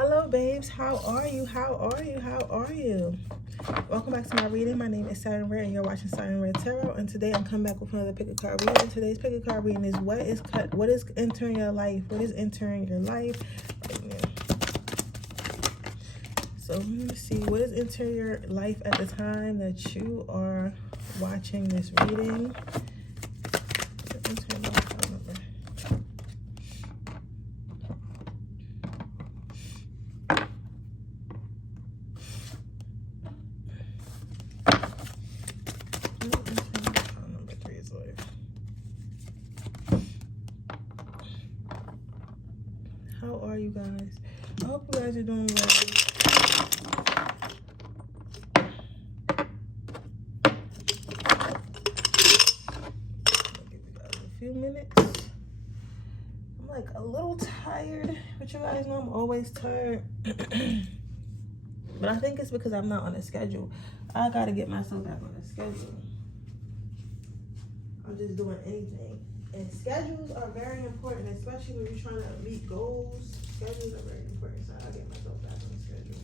Hello babes, how are you? Welcome back to my reading. My name is Siren Redd and you're watching Siren Redd Tarot, and today I'm coming back with another pick a card reading. Today's pick a card reading is what is entering your life right now. So let me see what is entering your life at the time that you are watching this reading. How are you guys? I hope you guys are doing well. I'll give you guys a few minutes. I'm like a little tired, but you guys know I'm always tired. But I think it's because I'm not on a schedule. I gotta get myself back on a schedule. I'm just doing anything. And schedules are very important, especially when you're trying to meet goals. Schedules are very important, so I'll get myself back on the schedule.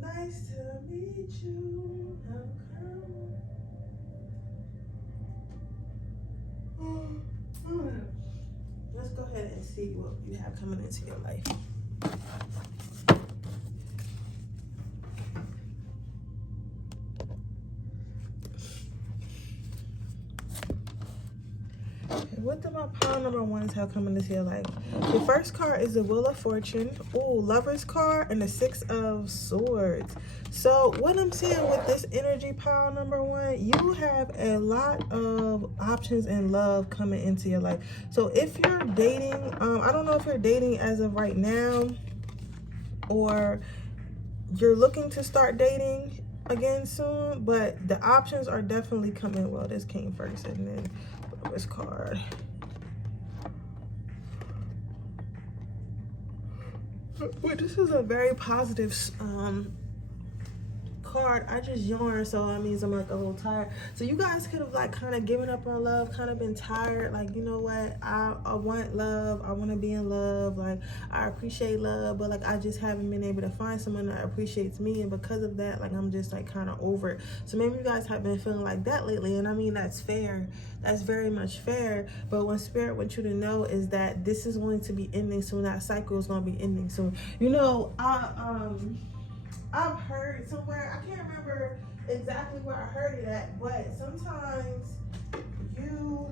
Nice to meet you. Let's go ahead and see what you have coming into your life. What do my pile number ones have coming into your life? The first card is the Wheel of Fortune. Ooh, Lover's card and the Six of Swords. So what I'm seeing with this energy pile number one, you have a lot of options in love coming into your life. So if you're dating, I don't know if you're dating as of right now or you're looking to start dating again soon, but the options are definitely coming. Well, this came first and then this card. But this is a very positive card. I just yawned, so that means I'm like a little tired. So you guys could have like kind of given up on love, kind of been tired, like, you know what, I want love, I want to be in love, like I appreciate love, but like I just haven't been able to find someone that appreciates me, and because of that, like I'm just like kind of over it. So maybe you guys have been feeling like that lately, and I mean that's fair, that's very much fair. But what Spirit wants you to know is that this is going to be ending soon. That cycle is going to be ending soon. You know, I've heard somewhere, I can't remember exactly where I heard it at, but sometimes you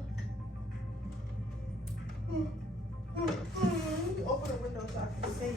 open the window so I can sage.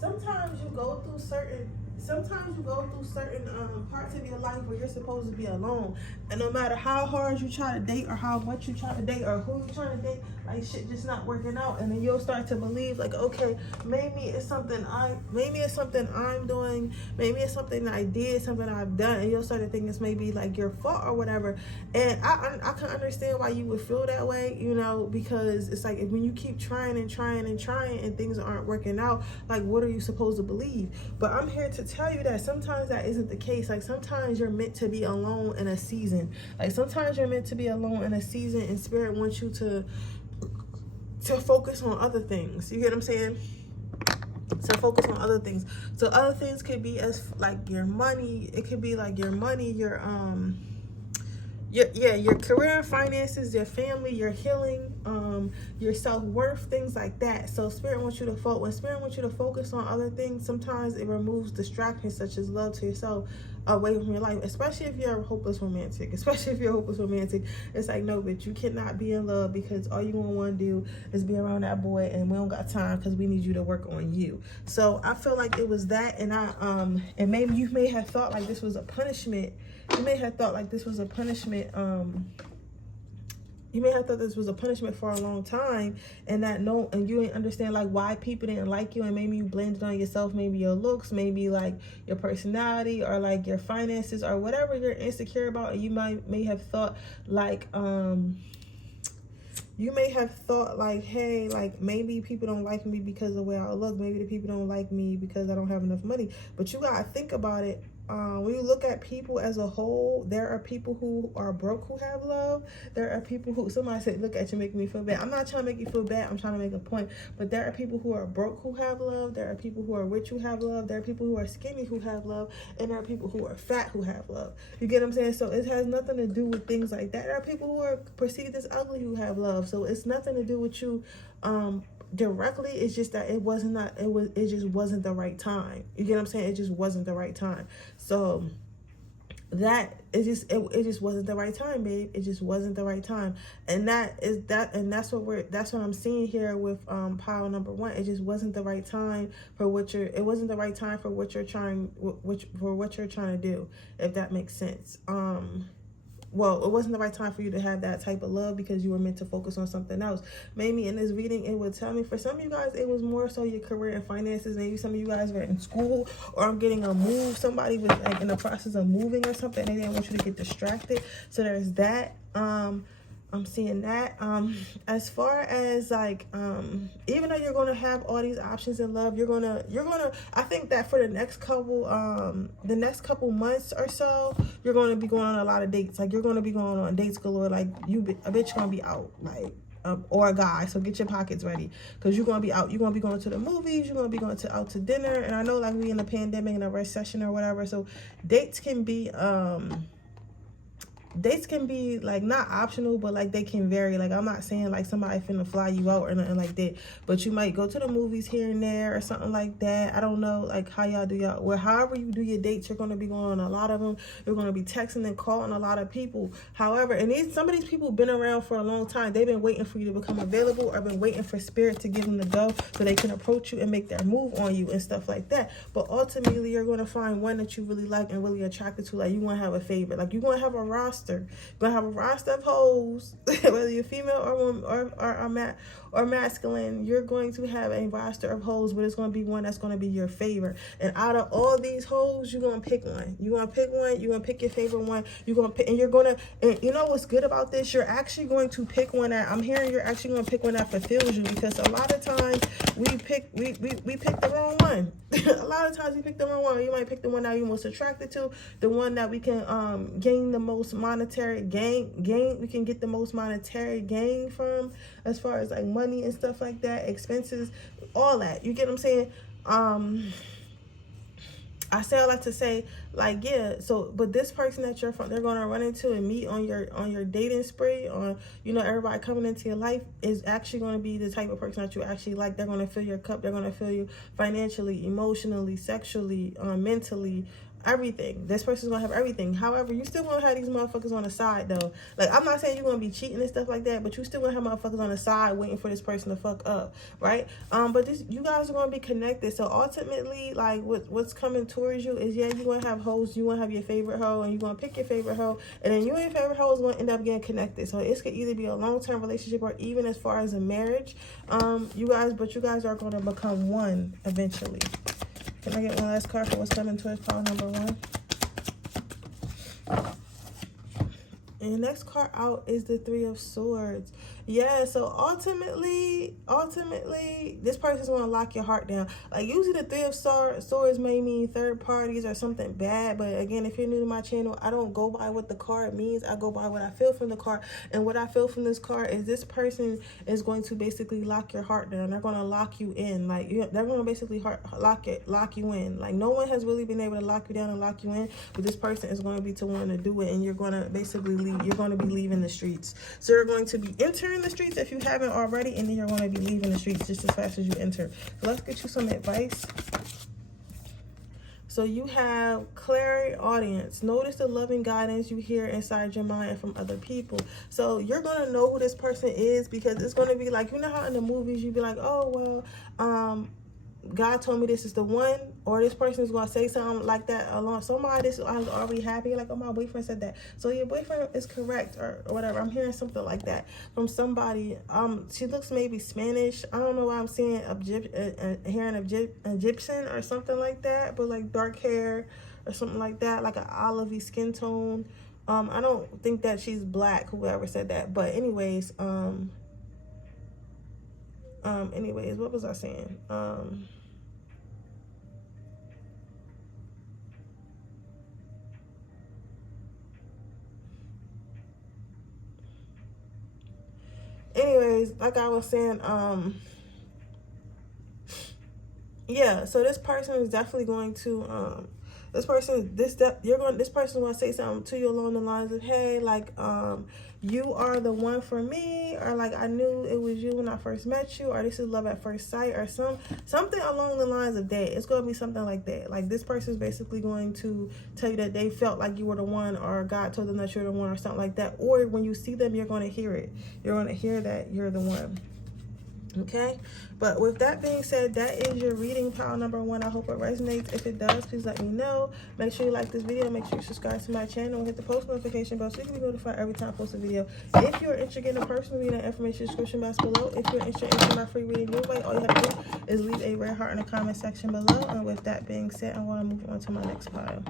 Sometimes you go through certain sometimes you go through certain parts of your life where you're supposed to be alone, and no matter how hard you try to date or how much you try to date or who you trying to date, like shit just not working out. And then you'll start to believe like, okay, maybe it's something I'm doing, maybe it's something I did, something I've done, and you'll start to think it's maybe like your fault or whatever. And I can understand why you would feel that way, you know, because it's like when you keep trying and trying and trying and things aren't working out, like what are you supposed to believe? But I'm here to tell you that sometimes that isn't the case. Like sometimes you're meant to be alone in a season. Like sometimes you're meant to be alone in a season, and spirit wants you to focus on other things. You get what I'm saying? To focus on other things. So other things could be as like your money. It could be like your money, your career and finances, your family, your healing, your self-worth, things like that. So spirit wants you to focus. When spirit wants you to focus on other things, sometimes it removes distractions such as love to yourself away from your life, especially if you're a hopeless romantic. It's like, no, bitch, you cannot be in love because all you gonna want to do is be around that boy, and we don't got time because we need you to work on you. So I feel like it was that, and and maybe you may have thought like this was a punishment. You may have thought like this was a punishment. You may have thought this was a punishment for a long time, and you didn't understand like why people didn't like you, and maybe you blamed it on yourself, maybe your looks, maybe like your personality, or like your finances, or whatever you're insecure about. And you may have thought like hey, like maybe people don't like me because of the way I look. Maybe the people don't like me because I don't have enough money. But you gotta think about it. When you look at people as a whole, there are people who are broke who have love. There are people who, somebody said, look at you making me feel bad. I'm not trying to make you feel bad. I'm trying to make a point. But there are people who are broke who have love. There are people who are rich who have love. There are people who are skinny who have love. And there are people who are fat who have love. You get what I'm saying? So it has nothing to do with things like that. There are people who are perceived as ugly who have love. So it's nothing to do with you directly. It's just that it just wasn't the right time. You get what I'm saying? It just wasn't the right time. So it just wasn't the right time, babe. It just wasn't the right time. And that's what I'm seeing here with pile number 1. It just wasn't the right time for what you're trying to do, if that makes sense. Well, it wasn't the right time for you to have that type of love because you were meant to focus on something else. Maybe in this reading, it would tell me for some of you guys, it was more so your career and finances. Maybe some of you guys were in school, or I'm getting a move. Somebody was like in the process of moving or something. They didn't want you to get distracted. So there's that. I'm seeing that. As far as like, even though you're going to have all these options in love, you're gonna, I think that for the next couple months or so, you're going to be going on a lot of dates. Like you're going to be going on dates galore. Like a bitch gonna be out, like, or a guy. So get your pockets ready, because you're going to be out. You're going to be going to the movies. You're going to be going out to dinner. And I know like we in a pandemic and a recession or whatever. So dates can be, like not optional, but like they can vary. Like I'm not saying like somebody finna fly you out or nothing like that, but you might go to the movies here and there or something like that. I don't know like how y'all do however you do your dates, you're going to be going on a lot of them. You're going to be texting and calling a lot of people. However, and some of these people been around for a long time. They've been waiting for you to become available, or been waiting for spirit to give them the go so they can approach you and make their move on you and stuff like that. But ultimately, you're going to find one that you really like and really attracted to. Like you want to have a favorite. Like you're going to have a roster. You're gonna have a roster of hoes, whether you're female or masculine. You're going to have a roster of hoes, but it's going to be one that's going to be your favorite. And out of all these hoes, you're going to pick one. You're going to pick one. You're going to pick your favorite one. You're going to pick, and you know what's good about this? You're actually going to pick one that, I'm hearing you're actually going to pick one that fulfills you, because a lot of times we pick the wrong one. A lot of times we pick the wrong one. You might pick the one that you're most attracted to, the one that we can gain the most monetary gain. We can get the most monetary gain from, as far as like money and stuff like that, expenses, all that. You get what I'm saying? I say all that to say, like, yeah, so, but this person that they're going to run into and meet on your dating spree, on, you know, everybody coming into your life, is actually going to be the type of person that you actually like. They're going to fill your cup. They're going to fill you financially, emotionally, sexually, mentally, everything. This person's gonna have everything. However, you still gonna have these motherfuckers on the side though. Like, I'm not saying you're gonna be cheating and stuff like that, but you still gonna have motherfuckers on the side waiting for this person to fuck up, right? But you guys are gonna be connected. So ultimately, like, what's coming towards you is, yeah, you're gonna have hoes. You gonna have your favorite hoe, and you're gonna pick your favorite hoe, and then you and your favorite hoe is gonna end up getting connected. So it could either be a long-term relationship or even as far as a marriage. You guys are gonna become one eventually. Can I get one last card for what's coming towards pile number 1? And the next card out is the Three of Swords. Yeah, so ultimately, this person's going to lock your heart down. Like, usually the Three of Swords may mean third parties or something bad. But again, if you're new to my channel, I don't go by what the card means. I go by what I feel from the card. And what I feel from this card is this person is going to basically lock your heart down. They're going to lock you in. Like, they're going to basically lock you in. Like, no one has really been able to lock you down and lock you in. But this person is going to be the one to do it. And you're going to basically leave. You're going to be leaving the streets. So you're going to be entering the streets if you haven't already, and then you're going to be leaving the streets just as fast as you enter. So let's get you some advice. So you have clairaudience. Notice the loving guidance you hear inside your mind from other people. So you're going to know who this person is, because it's going to be like, you know how in the movies you be like, oh, well, God told me this is the one, or this person is going to say something like that along. Somebody this I was already happy, like, oh, my boyfriend said that. So your boyfriend is correct, or whatever. I'm hearing something like that from somebody. She looks maybe Spanish. I don't know why I'm seeing hearing Egyptian or something like that, but like dark hair or something like that, like an olivey skin tone. I don't think that she's black, whoever said that. But anyways, what was I saying? Anyways, like I was saying, yeah, so this person is definitely going to, this person's going to say something to you along the lines of, hey, like, you are the one for me, or like, I knew it was you when I first met you, or this is love at first sight, or something along the lines of that. It's going to be something like that. Like, this person is basically going to tell you that they felt like you were the one, or God told them that you're the one, or something like that. Or when you see them, you're going to hear it. You're going to hear that you're the one. Okay, but with that being said, that is your reading, pile number 1. I hope it resonates. If it does, please let me know. Make sure you like this video. Make sure you subscribe to my channel and hit the post notification bell so you can be notified every time I post a video. If you're interested in a personal reading, information description box below. If you're interested in my free reading your way, all you have to do is leave a red heart in the comment section below. And with that being said, I'm going to move on to my next pile.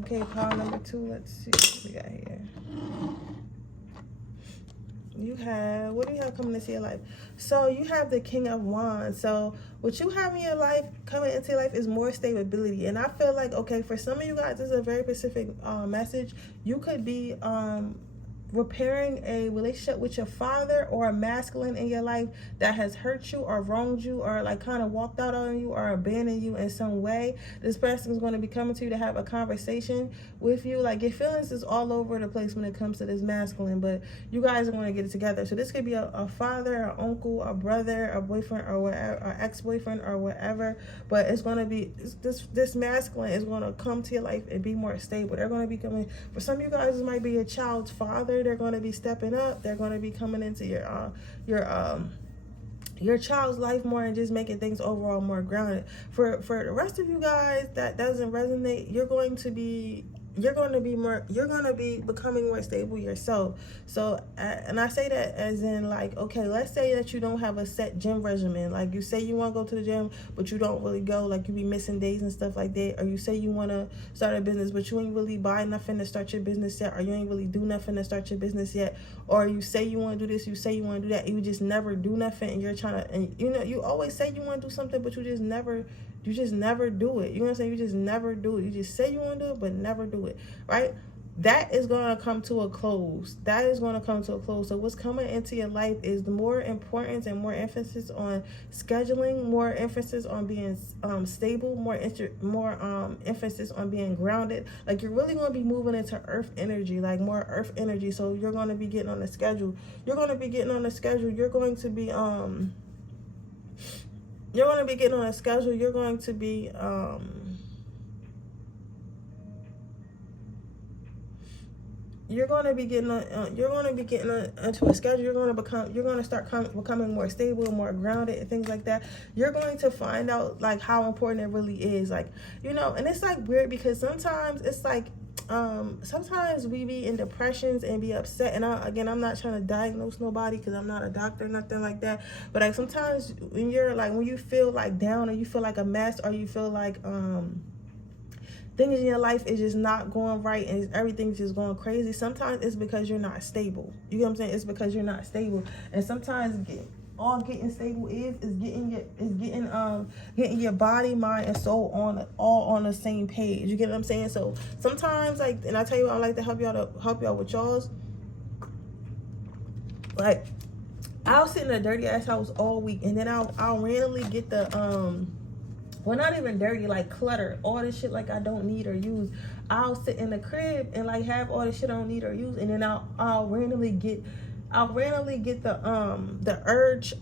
Okay, pile number 2, let's see what we got here. What do you have coming into your life? So you have the King of Wands. So what you have in your life, coming into your life, is more stability. And I feel like, okay, for some of you guys, this is a very specific message. You could be repairing a relationship with your father, or a masculine in your life that has hurt you or wronged you, or like kind of walked out on you or abandoned you in some way. This person is going to be coming to you to have a conversation with you. Like, your feelings is all over the place when it comes to this masculine, but you guys are going to get it together. So this could be a father, an uncle, a brother, a boyfriend, or whatever, or ex-boyfriend, or whatever. But it's going to be this masculine is going to come to your life and be more stable. They're going to be coming. For some of you guys, it might be a child's father. They're going to be stepping up. They're going to be coming into your child's life more, and just making things overall more grounded. For the rest of you guys that doesn't resonate, you're going to be becoming more stable yourself. So and I say that as in, like, okay, let's say that you don't have a set gym regimen. Like, you say you want to go to the gym, but you don't really go. Like, you be missing days and stuff like that. Or you say you want to start a business, but you ain't really buy nothing to start your business yet, or you ain't really do nothing to start your business yet. Or you say you want to do this, you say you want to do that, and you just never do nothing, and you're trying to, and you always say you want to do something, but you just never do it. You know what I'm saying? You just never do it. You just say you want to do it, but never do it, right? that is going to come to a close. That is going to come to a close. So what's coming into your life is the more importance and more emphasis on scheduling, more emphasis on being stable, more emphasis on being grounded. Like, you're really going to be moving into earth energy, like more earth energy. So you're going to be getting on the schedule. You're going to be getting on the schedule. You're going to be getting on a schedule. You're going to be you're going to be getting into a schedule. You're going to start becoming more stable, more grounded, and things like that. You're going to find out like how important it really is, like, you know. And it's like weird because sometimes it's like sometimes we be in depressions and be upset. And I'm not trying to diagnose nobody because I'm not a doctor, nothing like that. But like sometimes when you feel like down, or you feel like a mess, or you feel like things in your life is just not going right and everything's just going crazy, sometimes it's because you're not stable. You know what I'm saying? It's because you're not stable. And sometimes getting stable is getting your body, mind, and soul all on the same page. You get what I'm saying? So sometimes, like, and I tell you what, I like to help y'all with y'all's. Like, I'll sit in a dirty ass house all week, and then I'll randomly get the well, not even dirty, like clutter, all this shit like I don't need or use. I'll sit in the crib and like have all this shit I don't need or use, and then I'll randomly get the urge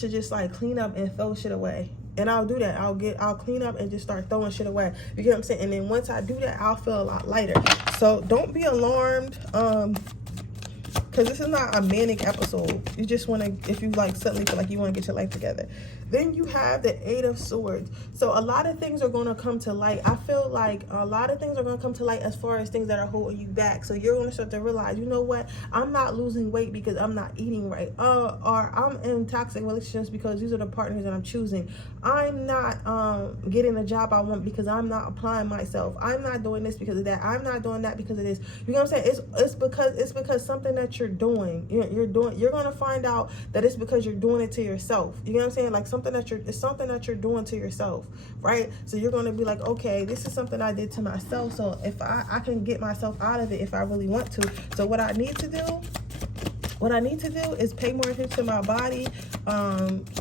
to just like clean up and throw shit away. And I'll do that. I'll clean up and just start throwing shit away. You get what I'm saying? And then once I do that, I'll feel a lot lighter. So don't be alarmed. Because this is not a manic episode. You just want to, if you like suddenly feel like you want to get your life together. Then you have the Eight of Swords. So a lot of things are going to come to light. I feel like a lot of things are going to come to light as far as things that are holding you back. So you're going to start to realize, you know what? I'm not losing weight because I'm not eating right. Or I'm in toxic relationships because these are the partners that I'm choosing. I'm not getting the job I want because I'm not applying myself. I'm not doing this because of that. I'm not doing that because of this. You know what I'm saying? It's because something that you're doing. You're going to find out that it's because you're doing it to yourself. You know what I'm saying? Like it's something that you're doing to yourself, right? So you're going to be like, okay, this is something I did to myself. So if I can get myself out of it if I really want to. So what I need to do is pay more attention to my body,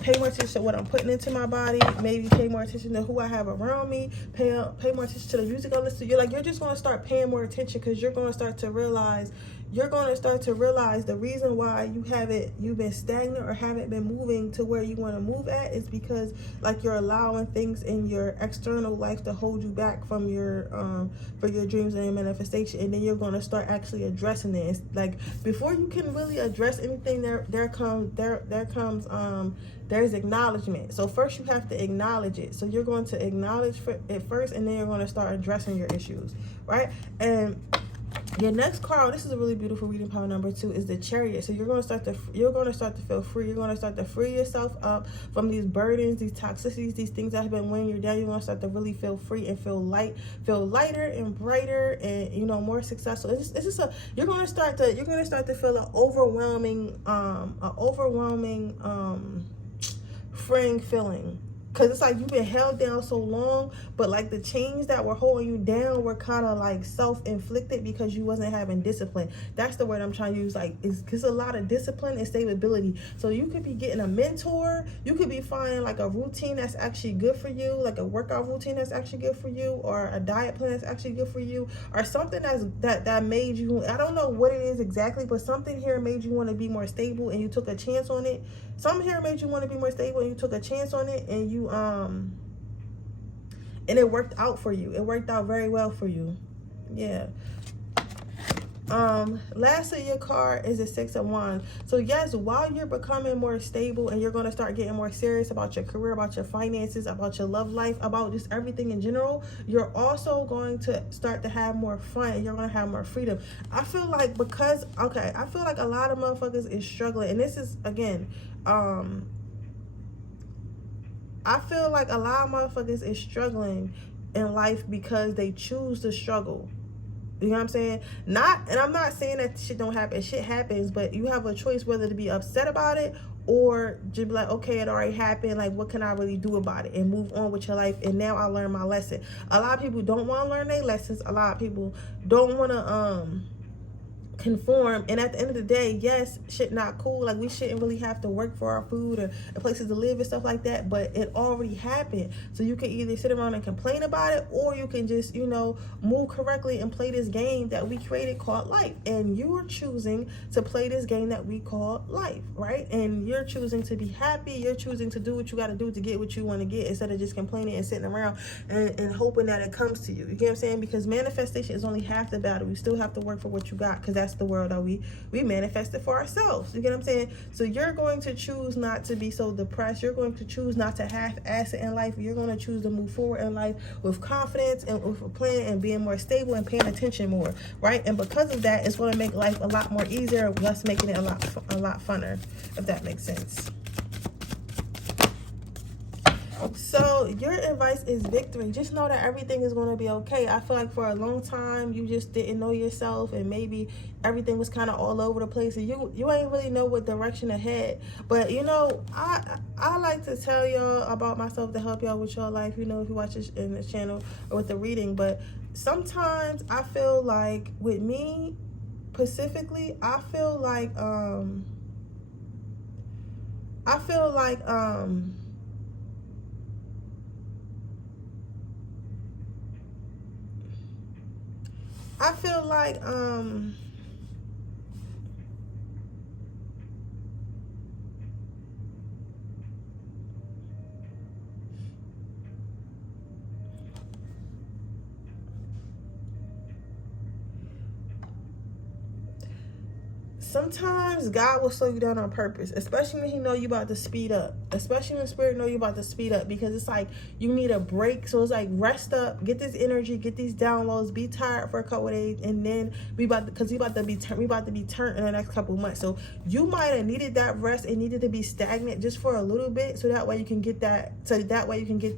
pay more attention to what I'm putting into my body, maybe pay more attention to who I have around me, pay more attention to the music I listen to. You're just going to start paying more attention, because you're going to start to realize the reason why you've been stagnant or haven't been moving to where you want to move at is because like you're allowing things in your external life to hold you back from your for your dreams and your manifestation. And then you're going to start actually addressing it. It's like before you can really address anything, there's acknowledgement. So first you have to acknowledge it. So you're going to acknowledge it first, and then you're going to start addressing your issues, right? And your next card, this is a really beautiful reading power number 2, is the Chariot. So you're going to start to feel free. You're going to start to free yourself up from these burdens, these toxicities, these things that have been weighing you down. You're going to start to really feel free and feel lighter and brighter, and more successful. It's just you're going to start to feel an overwhelming freeing feeling. Because it's like you've been held down so long, but like the chains that were holding you down were kind of like self-inflicted because you wasn't having discipline. That's the word I'm trying to use. Like, it's a lot of discipline and stability. So you could be getting a mentor. You could be finding like a routine that's actually good for you, like a workout routine that's actually good for you, or a diet plan that's actually good for you, or something that made you, I don't know what it is exactly, but something here made you want to be more stable and you took a chance on it. Something here made you want to be more stable and you took a chance on it, and you and it worked out for you. It worked out very well for you. Yeah. Lastly, your card is the Six of Wands. So yes, while you're becoming more stable and you're going to start getting more serious about your career, about your finances, about your love life, about just everything in general, you're also going to start to have more fun, and you're going to have more freedom. I feel like a lot of motherfuckers is struggling, and this is, again, I feel like a lot of motherfuckers is struggling in life because they choose to struggle. You know what I'm saying? And I'm not saying that shit don't happen. Shit happens, but you have a choice whether to be upset about it or just be like, okay, it already happened. Like, what can I really do about it? And move on with your life. And now I learned my lesson. A lot of people don't want to learn their lessons. A lot of people don't want to conform. And at the end of the day, yes, shit not cool. Like, we shouldn't really have to work for our food or places to live and stuff like that, but it already happened. So you can either sit around and complain about it, or you can just, you know, move correctly and play this game that we created called life. And you're choosing to play this game that we call life, right? And you're choosing to be happy. You're choosing to do what you got to do to get what you want to get, instead of just complaining and sitting around and hoping that it comes to you. You get what I'm saying? Because manifestation is only half the battle. You still have to work for what you got, because that's the world that we manifested for ourselves. You get what I'm saying? So you're going to choose not to be so depressed. You're going to choose not to half-ass it in life. You're going to choose to move forward in life with confidence and with a plan and being more stable and paying attention more, right? And because of that, it's going to make life a lot more easier, thus making it a lot funner, if that makes sense. So your advice is victory. Just know that everything is going to be okay. I feel like for a long time you just didn't know yourself, and maybe everything was kind of all over the place, and you ain't really know what direction ahead. But you know, I like to tell y'all about myself to help y'all with your life, you know, if you watch this in the channel or with the reading. But sometimes I feel like, with me specifically, I feel like sometimes God will slow you down on purpose, especially when he know you about to speed up, especially when spirit know you about to speed up, because it's like you need a break. So it's like, rest up, get this energy, get these downloads, be tired for a couple of days, and then we about to be turned in the next couple of months. So you might have needed that rest and needed to be stagnant just for a little bit, so that way you can get that rest, and that way you can get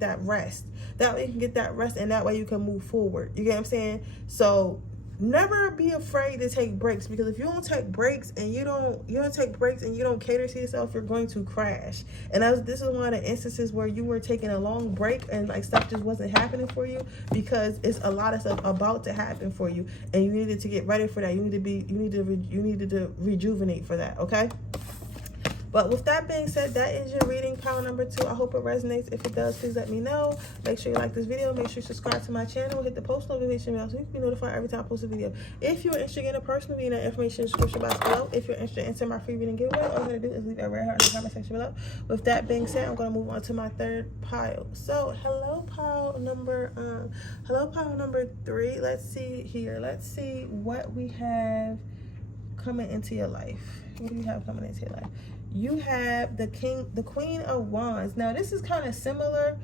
that rest, and that way you can move forward. You get what I'm saying? So never be afraid to take breaks, because if you don't take breaks and you don't cater to yourself, you're going to crash. And this is one of the instances where you were taking a long break and like stuff just wasn't happening for you, because it's a lot of stuff about to happen for you, and you needed to get ready for that. You needed to rejuvenate for that. Okay. But with that being said, that is your reading, pile number 2. I hope it resonates. If it does, please let me know. Make sure you like this video. Make sure you subscribe to my channel. Hit the post notification bell so you can be notified every time I post a video. If you're interested in a personal reading, information in the description box below. If you're interested in entering my free reading giveaway, all you gotta do is leave a red heart in the comment section below. With that being said, I'm gonna move on to my third pile. So hello pile number 3. Let's see here. Let's see what we have coming into your life. What do you have coming into your life? You have the Queen of Wands. Now this is kind of similar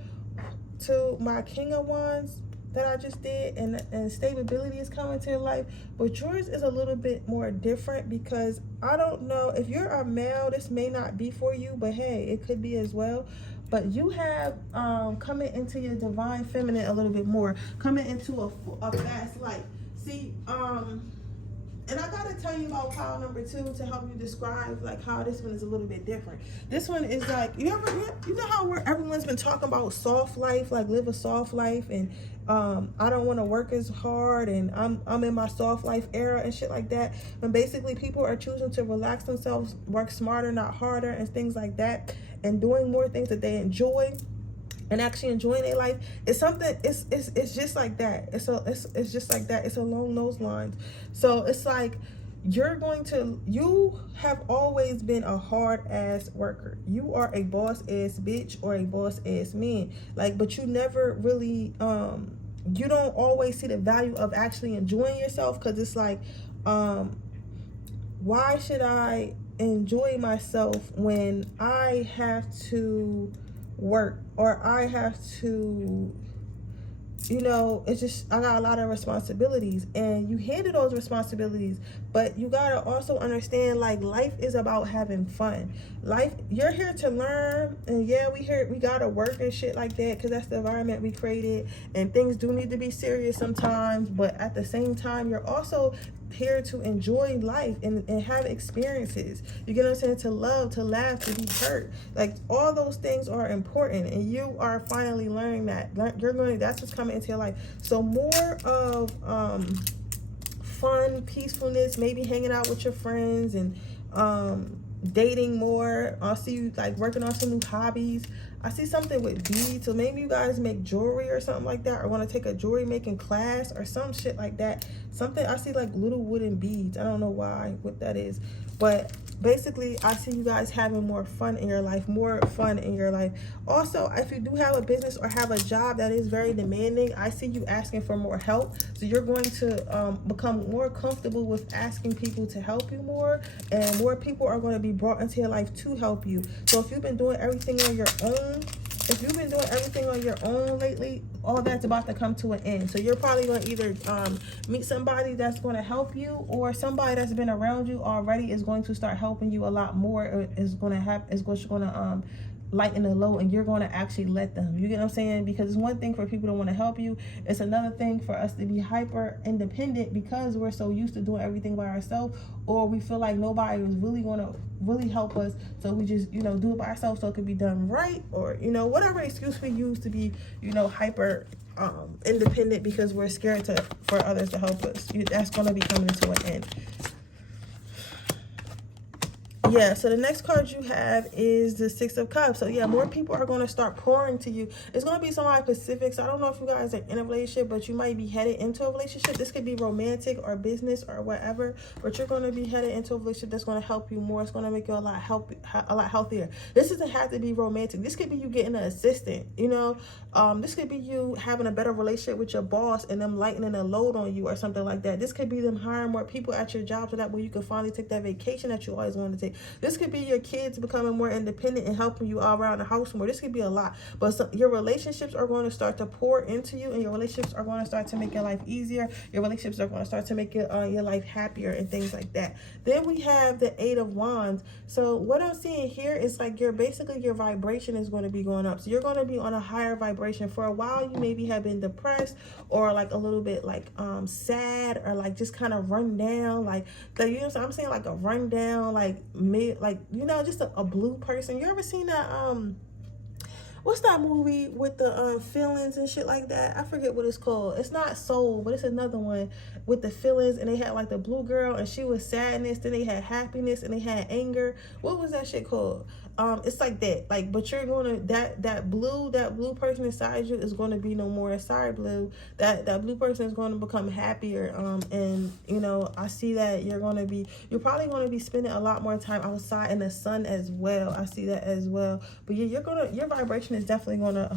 to my King of Wands that I just did, and stability is coming to your life, but yours is a little bit more different, because I don't know if you're a male, this may not be for you, but hey, it could be as well. But you have coming into your divine feminine a little bit more, coming into a fast light. See, and I gotta tell you about pile number 2 to help you describe like how this one is a little bit different. This one is like, you know how everyone's been talking about soft life, like live a soft life, and I don't want to work as hard, and I'm in my soft life era and shit like that. And basically people are choosing to relax themselves, work smarter, not harder, and things like that, and doing more things that they enjoy, and actually enjoying their life. It's something, it's just like that. It's just like that. It's along those lines. So it's like, you have always been a hard ass worker. You are a boss ass bitch or a boss ass man. Like, but you never really, you don't always see the value of actually enjoying yourself, because it's like, why should I enjoy myself when I have to work, or I have to you know, it's just, I got a lot of responsibilities, and you handle those responsibilities, but you gotta also understand, like, life is about having fun. Life, you're here to learn, and yeah, we gotta work and shit like that, because that's the environment we created, and things do need to be serious sometimes, but at the same time, you're also here to enjoy life and have experiences. You get what I'm saying? To love, to laugh, to be hurt. Like, all those things are important, and you are finally learning that. That's what's coming into your life. So more of fun, peacefulness, maybe hanging out with your friends, and dating more. I see you like working on some new hobbies. I see something with beads, so maybe you guys make jewelry or something like that, or want to take a jewelry making class or some shit like that. Something, I see like little wooden beads. I don't know why, what that is, but basically I see you guys having more fun in your life, Also, if you do have a business or have a job that is very demanding, I see you asking for more help. So you're going to become more comfortable with asking people to help you more, and more people are going to be brought into your life to help you. So if you've been doing everything on your own, lately, all that's about to come to an end. So you're probably going to either meet somebody that's going to help you, or somebody that's been around you already is going to start helping you a lot more. Is going to lighten the load, and you're going to actually let them. You get what I'm saying? Because it's one thing for people to want to help you. It's another thing for us to be hyper independent, because we're so used to doing everything by ourselves, or we feel like nobody is really going to really help us, so we just, you know, do it by ourselves so it can be done right, or, you know, whatever excuse we use to be, you know, hyper independent, because we're scared for others to help us. That's going to be coming to an end. Yeah, so the next card you have is the Six of Cups. So yeah, more people are going to start pouring to you. It's going to be somebody specific. So I don't know if you guys are in a relationship, but you might be headed into a relationship. This could be romantic or business or whatever, but you're going to be headed into a relationship that's going to help you more. It's going to make you a lot healthier. This doesn't have to be romantic. This could be you getting an assistant, you know. This could be you having a better relationship with your boss and them lightening the load on you or something like that. This could be them hiring more people at your job, so that way you can finally take that vacation that you always wanted to take. This could be your kids becoming more independent and helping you all around the house more. This could be a lot, but your relationships are going to start to pour into you, and your relationships are going to start to make your life easier. Your relationships are going to start to make your life happier and things like that. Then we have the Eight of Wands. So what I'm seeing here is like your vibration is going to be going up. So you're going to be on a higher vibration. For a while, you maybe have been depressed, or like a little bit like sad, or like just kind of run down, like, you know, so I'm saying like a run down, like you know, just a blue person. You ever seen that what's that movie with the feelings and shit like that? I forget what it's called. It's not Soul, but it's another one with the feelings, and they had like the blue girl, and she was sadness, then they had happiness, and they had anger. What was that shit called? It's like that, like, but you're gonna, that blue person inside you is going to be no more inside blue. That blue person is going to become happier, and you know, I see that you're probably going to be spending a lot more time outside in the sun as well. I see that as well. But yeah, your vibration is definitely going to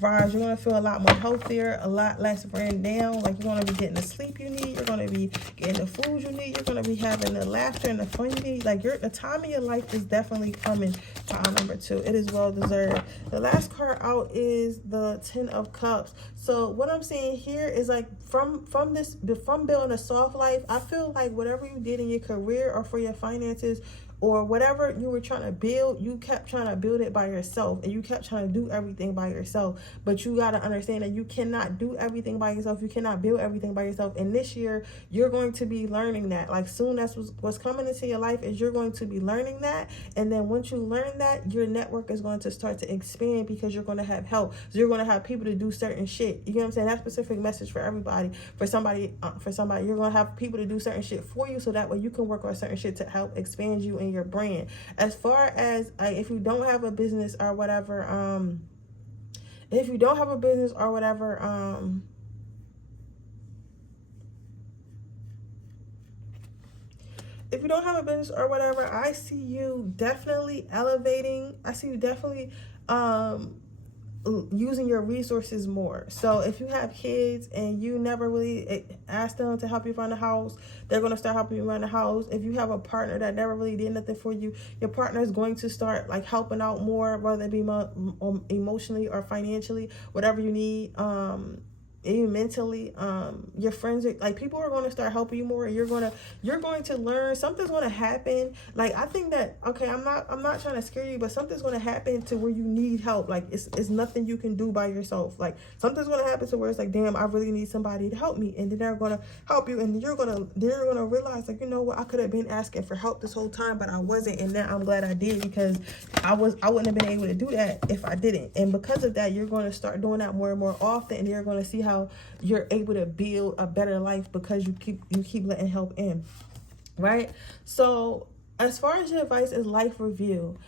rise. You're going to feel a lot more healthier, a lot less ran down. Like, you're going to be getting the sleep you need. You're going to be getting the food you need. You're going to be having the laughter and the fun you need. Like, the time of your life is definitely coming. Pile number 2. It is well deserved. The last card out is the Ten of Cups. So what I'm seeing here is like from building a soft life, I feel like whatever you did in your career or for your finances, or whatever you were trying to build, you kept trying to build it by yourself, and you kept trying to do everything by yourself. But you got to understand that you cannot do everything by yourself. You cannot build everything by yourself. And this year, you're going to be learning that. Like, soon, that's what's coming into your life, is you're going to be learning that. And then once you learn that, your network is going to start to expand, because you're going to have help. So you're going to have people to do certain shit. You get what I'm saying? That specific message for everybody. For somebody, you're going to have people to do certain shit for you, so that way you can work on certain shit to help expand you and your brand. As far as if you don't have a business or whatever, if you don't have a business or whatever, I see you definitely elevating. I see you definitely using your resources more. So if you have kids and you never really ask them to help you run the house, they're going to start helping you run the house. If you have a partner that never really did nothing for you, your partner is going to start like helping out more, whether it be emotionally or financially, whatever you need. even mentally. Your friends are like, people are going to start helping you more, and you're going to learn. Something's going to happen. Like, I think that, okay, I'm not trying to scare you, but something's going to happen to where you need help. Like, it's nothing you can do by yourself. Like, something's going to happen to where it's like, damn, I really need somebody to help me, and then they're going to help you, and they're going to realize, like, you know what, I could have been asking for help this whole time, but I wasn't, and now I'm glad I did, because I wouldn't have been able to do that if I didn't. And because of that, you're going to start doing that more and more often, and you're going to see how you're able to build a better life because you keep letting help in, right? So as far as your advice is life review,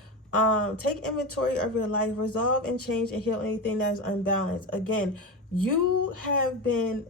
take inventory of your life, resolve and change and heal anything that is unbalanced. Again, you have been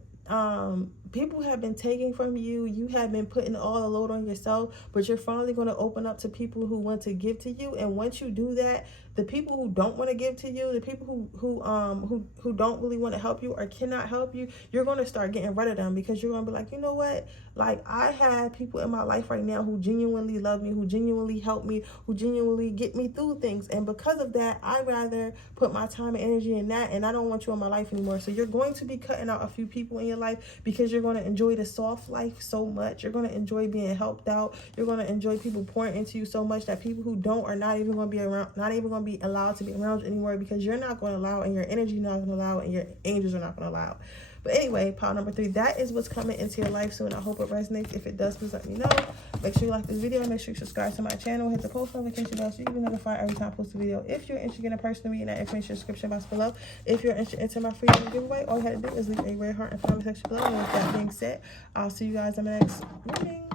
people have been taking from you. You have been putting all the load on yourself, but you're finally going to open up to people who want to give to you. And once you do that, the people who don't want to give to you, the people who don't really want to help you or cannot help you, you're going to start getting rid of them, because you're going to be like, you know what? Like, I have people in my life right now who genuinely love me, who genuinely help me, who genuinely get me through things. And because of that, I'd rather put my time and energy in that, and I don't want you in my life anymore. So you're going to be cutting out a few people in your life, because you're going to enjoy the soft life so much. You're going to enjoy being helped out. You're going to enjoy people pouring into you so much that people who don't are not even going to be around, not even going to be allowed to be around you anymore, because you're not going to allow it, and your energy not going to allow it, and your angels are not going to allow it. But anyway, pile number 3, that is what's coming into your life soon. I hope it resonates. If it does, please let me know. Make sure you like this video. Make sure you subscribe to my channel. Hit the post notification bell so you can be notified every time I post a video. If you're interested in a personal reading, that information in the description box below. If you're interested in entering my free giveaway, all you have to do is leave a red heart in the comment section below. And with that being said, I'll see you guys in the next reading.